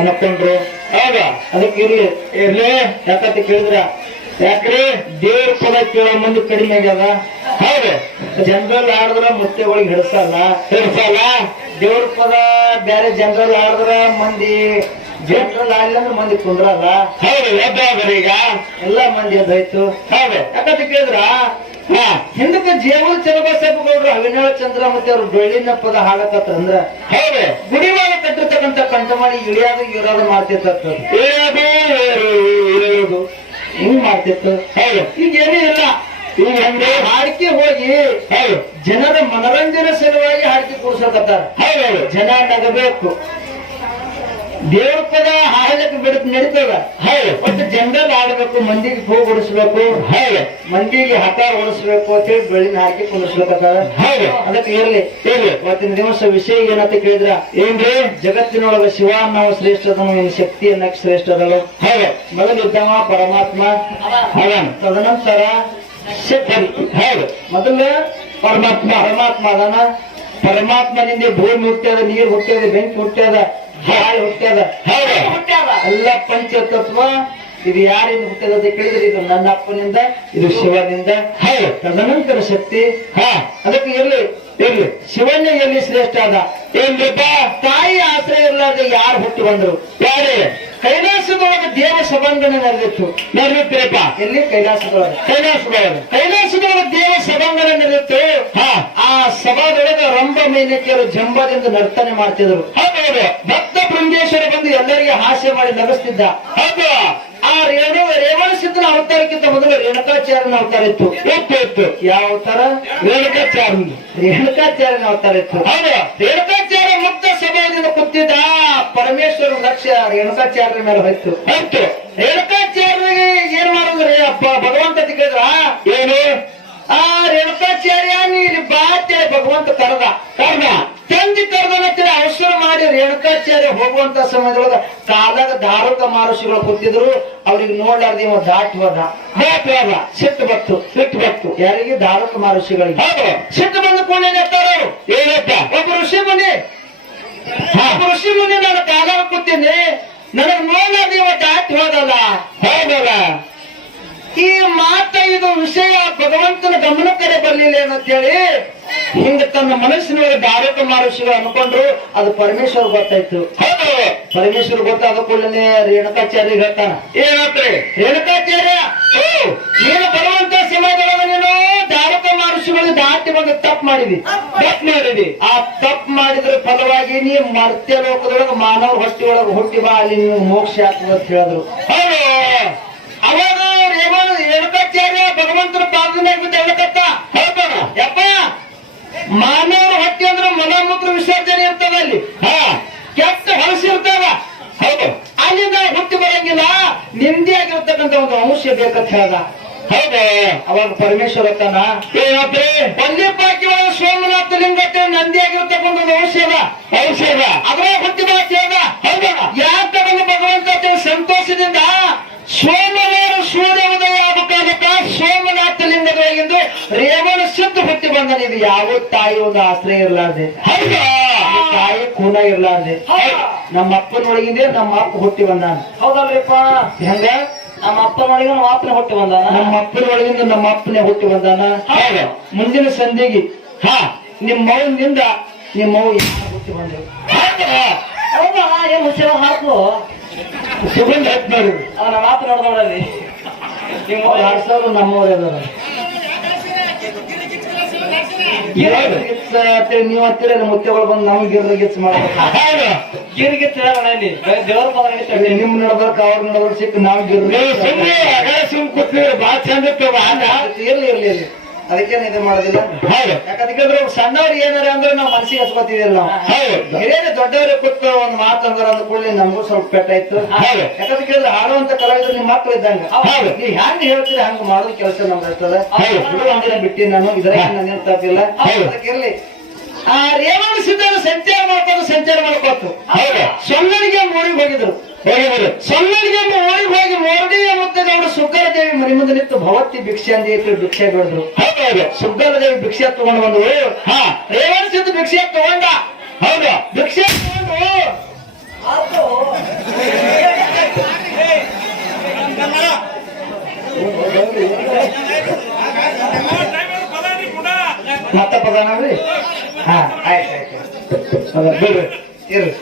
ಅನ್ನಕೊಂಡ್ರು ಆಗ ಅದಕ್ಕೆ ಇರ್ಲಿ ಇರ್ಲಿ. ಯಾಕಂತ ಕೇಳಿದ್ರ ಯಾಕ್ರಿ? ದೇವ್ರ ಪದ ಕೇಳೋ ಮಂದಿ ಕಡಿಮೆ ಆಗ್ಯದ ಹೌದು. ಜನರಲ್ ಆಡಿದ್ರ ಒಳಗೆ ಹಿಡಿಸಲ್ಲ. ಹಿಡಿಸಲ್ಲ? ದೇವ್ರ ಪದ ಬೇರೆ ಜನರಲ್ ಆಡಿದ್ರ ಮಂದಿ ಜನರಲ್ ಆಡ್ಲಂದ್ರೆ ಮಂದಿ ಕುಂದ್ರಲ್ಲ ಹೌದು ಈಗ ಎಲ್ಲ ಮಂದಿ ಅದಾಯ್ತು ಹೌದು. ಯಾಕಂತ ಕೇಳಿದ್ರ ಹಾ ಹಿಂದಕ್ಕೆ ಜೇವಲ್ ಚಲಬಸಪ್ಪ ಗೌಡ್ರು ಅವಿನಾಳ ಚಂದ್ರ ಮತ್ತೆ ಅವ್ರು ಡೊಳ್ಳಿನ ಪದ ಹಾಡಕತ್ರ ಅಂದ್ರೆ ಹೌದು. ಗುಡಿವಾಗ ಕಟ್ಟಿರ್ತಕ್ಕಂಥ ಕಂಠಮಾಡಿ ಇಳಿಯಾದ ಇರೋದು ಮಾಡ್ತಿರ್ತ ಹಿಂಗ್ ಮಾಡ್ತಿರ್ತ ಹೌದು. ಈಗ ಏನೂ ಇಲ್ಲ. ಈಗ ಹೆಂಗೆ? ಹಾಡಿಕೆ ಹೋಗಿ ಹೌದು. ಜನರ ಮನರಂಜನೆ ಸಲುವಾಗಿ ಹಾಡಿಕೆ ಕೂಡ್ಸಕತ್ತಾರ ಹೌದು. ಜನ ನಗಬೇಕು. ದೇವ್ರ ಪದ ಬಿಡಕ್ ಬಿಡ ನಡೀತದ. ಹೌದು. ಒಟ್ಟು ಜನರಲ್ ಆಡ್ಬೇಕು ಮಂದಿಗೆ ಹೋಗಿ ಓಡಿಸ್ಬೇಕು ಹೌದು. ಮಂದಿಗೆ ಹಠ ಓಡಿಸ್ಬೇಕು ಅಂತ ಹೇಳಿ ಬೆಳಿನ ಹಾಕಿ ಕುಂದಿರ್ಸ್ಬೇಕತ್ತಾರ ಹೌದು. ಅದಕ್ಕೆ ಇರ್ಲಿ. ಇರ್ಲಿ. ಇವತ್ತಿನ ದಿವಸ ವಿಷಯ ಏನಂತ ಕೇಳಿದ್ರ ಏನ್ರಿ? ಜಗತ್ತಿನೊಳಗ ಶಿವ ನಾವು ಶ್ರೇಷ್ಠದನು ಅದನು ಇನ್ನು ಶಕ್ತಿ ಅನ್ನಕ್ ಶ್ರೇಷ್ಠದಳು. ಹೌದು. ಮೊದಲು ಉದ್ದಮ ಪರಮಾತ್ಮ ಹೌದು. ತದನಂತರ ಶಕ್ತಿ. ಹೌದು. ಮೊದಲು ಪರಮಾತ್ಮ. ಪರಮಾತ್ಮ ಅದನ. ಪರಮಾತ್ಮನಿಂದ ಭೂಮಿ ಹುಟ್ಟ್ಯದ ನೀರು ಹುಟ್ಟ್ಯದ ಬೆಂಕಿ ಹುಟ್ಟ್ಯದ ಗಾಳಿ ಹುಟ್ಟ್ಯದ ಹೌದು ಎಲ್ಲ ಪಂಚತತ್ವ ಇದು ಯಾರಿಂದ ಹುಟ್ಟದ ಅಂತ ಕೇಳಿದ್ರೆ ಇದು ನನ್ನ ಅಪ್ಪನಿಂದ ಇದು ಶಿವನಿಂದ. ಹೌದು ತದನಂತರ ಶಕ್ತಿ. ಹಾ. ಅದಕ್ಕೆ ಇರ್ಲಿ ಇರ್ಲಿ. ಶಿವನೇ ಎಲ್ಲಿ ಶ್ರೇಷ್ಠ ಅದ ಏನ್ರಿಪ್ಪ ತಾಯಿ ಆಶ್ರಯ ಇರ್ಲಾರ್ದೆ ಯಾರು ಹುಟ್ಟಿ ಬಂದ್ರು? ಯಾರೇ? ಕೈಲಾಸದೊಳಗೆ ದೇವ ಸಭಾಂಗಣ ನಡೆದಿತ್ತು ನರ್ಮಿತ್ರಿಪ್ಪ ಎಲ್ಲಿ? ಕೈಲಾಸದೊಳಗೆ. ಕೈಲಾಸದೊಳಗೆ. ಕೈಲಾಸದೊಳಗೆ ದೇವ ಸಭಾಂಗಣ ನಡೆದಿತ್ತು ಹಾ. ಆ ಸಭಾದೊಳಗೆ ರಂಭ ಮೇನಕಿಯರು ಜಂಬದಿಂದ ನರ್ತನೆ ಮಾಡ್ತಿದ್ರು. ಹೌದು ಭಕ್ತ ಬೃಂದೇಶ್ವರ ಬಂದು ಎಲ್ಲರಿಗೆ ಹಾಸ್ಯ ಮಾಡಿ ನಗಿಸ್ತಿದ್ದ ಹೌದು ಆ ರೇಣು ಸಿದ್ಧನ ಅವತಾರಕ್ಕಿಂತ ಮೊದಲು ರೇಣುಕಾಚಾರ್ಯನ ಅವತಾರ ಇತ್ತು. ಇತ್ತು ಇತ್ತು ಯಾವ ಅವತಾರ? ರೇಣುಕಾಚಾರ್ಯ ರೇಣುಕಾಚಾರ್ಯನ ಅವತಾರ ಇತ್ತು. ಹೌದು ರೇಣುಕಾಚಾರ್ಯ ಮುಕ್ತ ಸಮಾಜದಿಂದ ಕೂತಿದ್ದ ಪರಮೇಶ್ವರ ಲಕ್ಷ್ಯ ರೇಣುಕಾಚಾರ್ಯರ ಮೇಲೆ ಹೋಯ್ತು. ಇತ್ತು ರೇಣುಕಾಚಾರ್ಯರಿಗೆ ಏನ್ ಮಾಡಿದ್ರಿ ಅಪ್ಪ? ಭಗವಂತ ಕೇಳಿದ್ರ ಏನು? ಆ ರೇಣುಕಾಚಾರ್ಯ ನೀರಿ ಬಾತ್ಯ ಭಗವಂತ ಕರೆದ ಕಾರಣ, ತಂದಿ ಕರೆದನಂತೇಳಿ ಅವಸರ ಮಾಡಿ ರೇಣುಕಾಚಾರ್ಯ ಹೋಗುವಂತ ಸಮಯದೊಳಗ ಕಾಲಾಗ ಧಾರಕ ಮಾರುಷಿಗಳು ಕೂತಿದ್ರು ಅವ್ರಿಗೆ ನೋಡ್ಲಾರ್ದೆ ಇವ ದಾಟಿ ಹೋದ. ಹೋದ. ಸಿಟ್ಟು ಬತ್ತು ಸಿಟ್ಟು ಬತ್ತು ಯಾರಿಗೆ? ಧಾರಕ ಮಹರ್ಷಿಗಳಿಗೆ ಸಿಟ್ಟು ಬಂದು ಕೂಡ ಅವರು. ಏನಪ್ಪ? ಒಬ್ಬ ಋಷಿ ಮುನಿ. ಒಬ್ಬ ಋಷಿ ಮುನಿ ನಾನು ಕಾಲಾಗ ಕೂತೀನಿ ನನಗ್ ನೋಡ್ಲಾರ್ದೆ ಇವ ದಾಟಿ ಹೋದಲ್ಲ. ಹೌದಲ್ಲ ಈ ಮಾತ ಇದು ವಿಷಯ ಭಗವಂತನ ಗಮನಕ್ಕರೆ ಬರ್ಲಿಲ್ಲ ಏನಂತೇಳಿ ಹಿಂಗ ತನ್ನ ಮನಸ್ಸಿನೊಳಗೆ ಭಾರತ ಮಾರುಷಿಗಳು ಅನ್ಕೊಂಡ್ರು ಅದು ಪರಮೇಶ್ವರ್ ಗೊತ್ತಾಯ್ತು. ಪರಮೇಶ್ವರ್ ಪರಮೇಶ್ವರ ಗೊತ್ತಾದ ಕೂಡಲೇ ರೇಣುಕಾಚಾರ್ಯ ಹೇಳ್ತಾನ. ಏನತ್ರಿ? ರೇಣುಕಾಚಾರ್ಯ ನೀನು ಬರುವಂತ ಸಮಯದೊಳಗೆ ನೀನು ಭಾರತ ಮಾರುಷಿಗಳು ದಾಟಿ ಬಂದು ತಪ್ಪು ಮಾಡಿದಿ. ತಪ್ಪು ಮಾಡಿದಿ. ಆ ತಪ್ಪು ಮಾಡಿದ್ರ ಫಲವಾಗಿ ನೀ ಮರ್ತ್ಯ ಲೋಕದೊಳಗ ಮಾನವ ಹೊಟ್ಟಿ ಒಳಗೆ ಹುಟ್ಟಿ ಬಾ ಅಲ್ಲಿ ನೀವು ಮೋಕ್ಷ ಆಗ್ತದೆ ಅಂತ ಹೇಳಿದ್ರು. ಹೌದು. ಅವಾಗ ರೇವಣ ರೇಣುಕಾಚಾರ್ಯ ಭಗವಂತನ ಪಾದ ಬಿದ್ದು ಹೇಳಕತ್ತ ಹೌದಣ್ಣ ಯಪ್ಪ ಮಾನವರ ಹತ್ಯೆ ಅಂದ್ರೆ ಮಲಮೂತ್ರ ವಿಸರ್ಜನೆ ಇರ್ತದ ಅಲ್ಲಿ. ಹಾ ಕೆಟ್ಟ ಹೊಲಸು ಇರ್ತದ ಹೌದು. ಅಲ್ಲಿಂದ ಹುಟ್ಟಿ ಬರಂಗಿಲ್ಲ. ನಿಂದೆ ಆಗಿರ್ತಕ್ಕಂಥ ಒಂದು ಅಂಶ ಬೇಕಂತ ಹೇಳ್ದ. ಹೌದು ಅವಾಗ ಪರಮೇಶ್ವರ ತನ ಒಳಗೆ ಸೋಮನಾಥ ಲಿಂಗತ್ತೆ ನಂದಿ ಆಗಿರ್ತಕ್ಕಂಥ ಒಂದು ಅಂಶ ಅದ ಔಷಧ. ಅದ್ರ ಹುಟ್ಟಿ ಬಾಕಿ ಹೌದಾ. ಯಾಕೆ ತಗೊಂಡು ಭಗವಂತ ಅಂತೇಳಿ ಸಂತೋಷದಿಂದ ಸೋಮವಾರ ಸೂರ್ಯ ಉದಯ ಆಗಬೇಕಾಗತ್ತ ಸೋಮನಾಥ ಲಿಂಗದೊಳಗಿಂದು ರೇವಣ ಸಿದ್ಧ ಹುಟ್ಟಿ ಬಂದ ಇದು ಯಾವ ತಾಯಿ ಒಂದು ಆಶ್ರಯ ಇರ್ಲಾರ್ದೆ. ತಾಯಿ ಕೂನ ಇರ್ಲಾರ್ದೆ. ನಮ್ಮ ಅಪ್ಪನೊಳಗಿಂದೇ ನಮ್ಮ ಅಪ್ಪ ಹುಟ್ಟಿ ಬಂದಾನ. ಹೌದಲ್ರಿಪ್ಪ. ಹೆಂಗ? ನಮ್ಮ ಅಪ್ಪನೊಳಗಿಂದ ನಮ್ಮ ಅಪ್ಪನ ಹುಟ್ಟಿ ಬಂದಾನ? ನಮ್ಮ ಅಪ್ಪನೊಳಗಿಂದ ನಮ್ಮ ಅಪ್ಪನೇ ಹುಟ್ಟಿ ಬಂದಾನ ಮುಂದಿನ ಸಂಧಿಗೆ. ಹಾ ನಿಮ್ಮ ಮೌನಿಂದ ನಿಮ್ಮ ಮೌ ಹುಟ್ಟಿ ಬಂದ್ರು? ಹೌದಾ. ಏನ್ ಹುಷಾರ ಹಾಕು. ಸುಗಂಧ ಹತ್ತಿ ನೋಡಿ ಅವನ ಮಾತು ನೋಡ್ದ ನೋಡಲ್ಲಿ ನಿಮ್ಮ ಹಾಡ್ಸೋರು ಆಡ್ಸೋರು ನಮ್ಮವ್ರು ಅದಾರ ನೀವು ಹತ್ತಿರ ಮುತ್ತೆಗಳು ಬಂದು ನಮ್ಗೆ ಗಿರ್ಗಿತ್ಸ ಮಾಡ್ಬೇಕು. ಹೌದು. ಗಿರಿಗೆ ದೇವ್ರ ನಡೀತಾರೆ ನಿಮ್ ನಡ್ಬರ್ಕ ಅವ್ರ ನಡ್ಬರ್ ಸಿಕ್ಕ ನಾವ್ ಗಿರ್ಗಿ ಸುಮ್ಮನೆ ಸುಮ್ ಕೂತ್ರಿ ಬಾಳ ಚಂದ ಇರ್ಲಿ ಇರ್ಲಿ ಇರ್ಲಿ. ಅದಕ್ಕೇನು ಇದು ಮಾಡೋದಿಲ್ಲ? ಯಾಕಂದ್ರೆ ಸಣ್ಣವ್ರು ಏನಾರ ಅಂದ್ರೆ ನಾವು ಮನಸ್ಸಿಗೆ ಹಚ್ಕೋತಿದಿಲ್ಲ ನಾವು. ಹಿರಿಯರು ದೊಡ್ಡವರು ಕೂತು ಒಂದ್ ಮಾತು ಅಂದ್ರೆ ಅಂದ ಕೂಡಲೇ ನಮಗೂ ಸ್ವಲ್ಪ ಪೆಟ್ಟಾಯ್ತು. ಯಾಕಂದ್ರೆ ಕೇಳಿದ್ರೆ ಹಾಡುವಂತ ಕಲಾವಿದ್ರು ನಿಮ್ಮ ಮಕ್ಳು ಇದ್ದಂಗ. ನೀವು ಹ್ಯಾಂಗ ಹೆಂಗ್ ಹೇಳ್ತೀರಿ? ಹಂಗ ಮಾಡೋದು ಕೆಲಸ ನಮ್ದು ಇರ್ತದೆ ಬಿಟ್ಟಿ ನಾನು. ಇದ್ರಾಗ ನಾನೇನ್ ತಪ್ಪಿಲ್ಲ ಹೌದು. ಅದಕ್ಕೆ ಇರ್ಲಿ. ಆ ರೇವಣ ಸಿದ್ಧರು ಸಂಚಾರ ಮಾಡ್ಕೊಂಡು ಸಂಚಾರ ಮಾಡ್ಕೊತು ಹೌದು. ಮೂಡಿ ಹೋಗಿದ್ರು. ಹೋಗಿದ್ರು. ನಿಮ್ಮದು ನಿಂತು ಭವತ್ತಿ ಭಿಕ್ಷೆ ಇತ್ತು ಭಿಕ್ಷೆ ಬಿಡಿದ್ರು. ಸುಬ್ಬಲ ದೇವಿ ಭಿಕ್ಷೆ ತಗೊಂಡು ಬಂದ್ರು ಹಾ. ಭಿಕ್ಷೆ ತಗೊಂಡ. ಹೌದು. ಭಿಕ್ಷೆ ತಗೊಂಡು ಮತ್ತ ಪದಾನ ರೀ ಹಾ ಆಯ್ತು ಆಯ್ತು ಇರ್ರಿ.